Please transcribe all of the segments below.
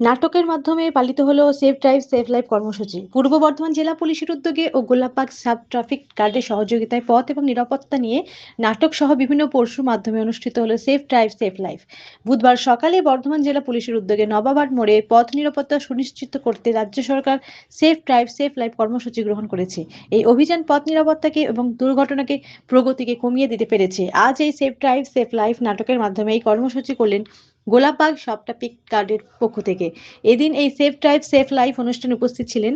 নাটকের মাধ্যমে পালিত হলো সেভ ড্রাইভ সেভ লাইফ কর্মসূচি। পূর্ব বর্ধমান জেলা পুলিশের উদ্যোগে ও গোলাপবাগ সাব ট্রাফিক গার্ডের সহযোগিতায় পথ এবং নিরাপত্তা নিয়ে নাটক সহ বিভিন্ন পরশুর মাধ্যমে অনুষ্ঠিত হলো সেভ ড্রাইভ সেভ লাইফ। বুধবার সকালে বর্ধমান জেলা পুলিশের উদ্যোগে নবাবাদ মোড়ে পথ নিরাপত্তা সুনিশ্চিত করতে রাজ্য সরকার সেভ ড্রাইভ সেভ লাইফ কর্মসূচি গ্রহণ করেছে। এই অভিযান পথ নিরাপত্তাকে এবং দুর্ঘটনাকে প্রগতিকে কমিয়ে দিতে পেরেছে। আজ এই সেভ ড্রাইভ সেভ লাইফ নাটকের মাধ্যমে এই কর্মসূচি করলেন গোলাপবাগ সাব ট্রাফিক গার্ডের পক্ষ থেকে। এদিন এই সেফ ড্রাইভ সেফ লাইফ অনুষ্ঠানে উপস্থিত ছিলেন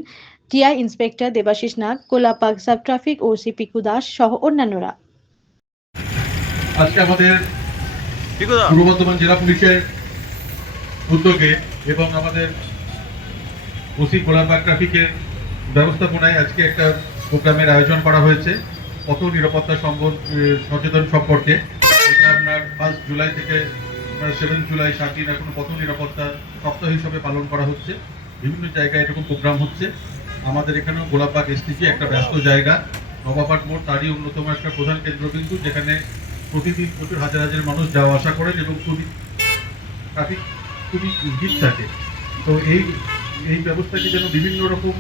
টিআই ইন্সপেক্টর দেবাশিস নাগ, কোলাপাক sub traffic OC Piku Das সহ অন্যান্যরা। আজকে আমাদের পূর্ব বর্ধমান জেলা পুলিশের উদ্যোগে এবং আমাদের ওসি গোলাপবাগ ট্রাফিকের ব্যবস্থাপনায় আজকে একটা প্রোগ্রামের আয়োজন করা হয়েছে পথ নিরাপত্তা সচেতন সম্পর্কে। এটা আপনার 1 জুলাই থেকে 7 জুলাই 7 দিন এখন পথ নিরাপত্তা সপ্তাহ হিসাবে পালন করা হচ্ছে। বিভিন্ন জায়গায় এরকম প্রোগ্রাম হচ্ছে। আমাদের এখানেও গোলাপবাগ এসটিজি একটা ব্যস্ত জায়গা, নবাবাদ মোড় তারই অন্যতম একটা প্রধান কেন্দ্রবিন্দু, যেখানে প্রতিদিন প্রচুর হাজার হাজার মানুষ যাওয়া আসা করেন এবং ট্রাফিক খুবই ভিড় থাকে। তো এই ব্যবস্থাকে যেন বিভিন্ন রকম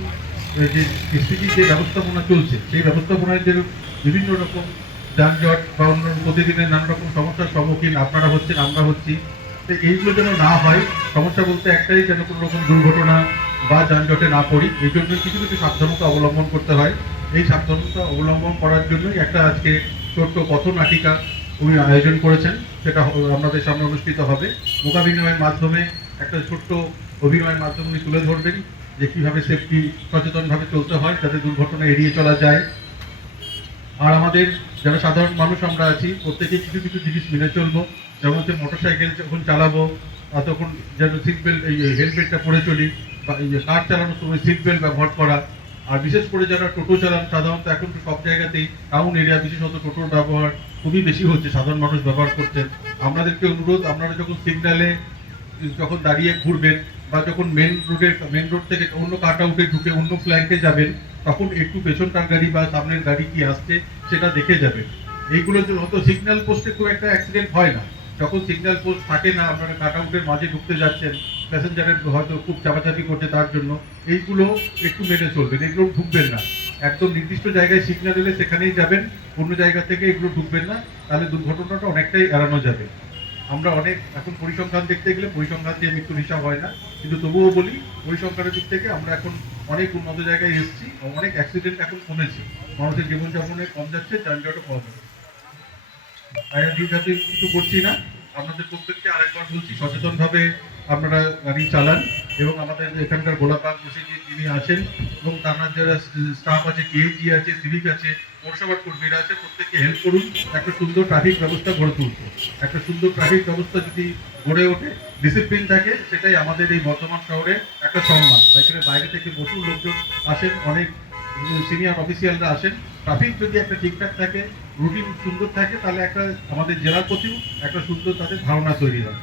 যে এসটিজি যে ব্যবস্থাপনা চলছে সেই ব্যবস্থাপনায় যে বিভিন্ন রকম যানজট বা অন্য প্রতিদিনের নানা রকম সমস্যার সম্মুখীন আপনারা হচ্ছেন, আমরা হচ্ছি, তো এইগুলো যেন না হয়। সমস্যা বলতে একটাই, যেন কোনো রকম দুর্ঘটনা বা যানজটে না পড়ি। এই জন্য কিছু কিছু সাবধানতা অবলম্বন করতে হয়। এই সাবধানতা অবলম্বন করার জন্যই একটা আজকে ছোট্ট পথনাটিকা উনি আয়োজন করেছেন। সেটা আপনাদের সামনে অনুষ্ঠিত হবে। মূকাভিনয়ের মাধ্যমে একটা ছোট্ট অভিনয়ের মাধ্যমে উনি তুলে ধরবেন যে কীভাবে সেফটি সচেতনভাবে চলতে হয় যাতে দুর্ঘটনা এড়িয়ে চলা যায়। আর আমাদের যারা সাধারণ মানুষ আমরা আছি, প্রত্যেকে কিছু কিছু জিনিস মেনে চলবো। যেমন হচ্ছে মোটরসাইকেল যখন চালাবো তখন যেন সিট বেল্ট, এই হেলমেটটা পরে চলি, বা এই কার চালানোর সময় সিট বেল্ট ব্যবহার করা। আর বিশেষ করে যারা টোটো চালান, সাধারণত এখন তো সব জায়গাতেই টাউন এরিয়া বিশেষত টোটোর ব্যবহার খুবই বেশি হচ্ছে, সাধারণ মানুষ ব্যবহার করছেন। আপনাদেরকে অনুরোধ, আপনারা যখন সিগন্যালে যখন দাঁড়িয়ে ঘুরবেন বা যখন মেন রোড থেকে অন্য কাট আউটে ঢুকে অন্য ফ্ল্যাঙ্কে যাবেন, তখন একটু পেছনটার গাড়ি বা সামনের গাড়ি কি আসছে সেটা দেখে যাবেন। এইগুলোর জন্য হয়তো সিগন্যাল পোস্টে খুব একটা অ্যাক্সিডেন্ট হয় না। যখন সিগন্যাল পোস্ট থাকে না, আপনারা কাট আউটের মাঝে ঢুকতে যাচ্ছেন, প্যাসেঞ্জারের হয়তো খুব চাপাচাপি করছে, তার জন্য এইগুলো একটু মেনে চলবেন। এগুলো ঢুকবেন না, একদম নির্দিষ্ট জায়গায় সিগন্যাল এলে সেখানেই যাবেন, অন্য জায়গা থেকে এগুলো ঢুকবেন না, তাহলে দুর্ঘটনাটা অনেকটাই এড়ানো যাবে। আমরা অনেক এখন পরিসংখ্যান দেখতে গেলে পরিসংখ্যান দিয়ে মৃত্যুর হিসাব হয় না, কিন্তু তবুও বলি পরিসংখ্যানের দিক থেকে আমরা এখন অনেক উন্নত জায়গায় এসেছি, অনেক অ্যাক্সিডেন্ট এখন কমেছে, মানুষের জীবনযাপনে কম যাচ্ছে, যানজটও কম হচ্ছে। কিছু করছি না। আপনাদের প্রত্যেককে আরেকবার বলছি, সচেতনভাবে আপনারা গাড়ি চালান এবং আমাদের এখানকার গোলাপাক ওসিজি যিনি আছেন এবং তার যারা স্টাফ আছে, কেএজি আছে, সিভিক আছে, পৌরসভার কর্মীরা আছে, প্রত্যেককে হেল্প করুন একটা সুন্দর ট্রাফিক ব্যবস্থা গড়ে তুলতে। একটা সুন্দর ট্রাফিক ব্যবস্থা যদি গড়ে ওঠে, ডিসিপ্লিন থাকে, সেটাই আমাদের এই বর্ধমান শহরে একটা সম্মান। এখানে বাইরে থেকে প্রচুর লোকজন আসেন, অনেক সিনিয়র অফিসিয়ালরা আসেন। ট্রাফিক যদি একটা ঠিকঠাক থাকে, রুটিন সুন্দর থাকে, তাহলে একটা আমাদের জেলার প্রতিও একটা সুন্দর তাদের ধারণা তৈরি হয়।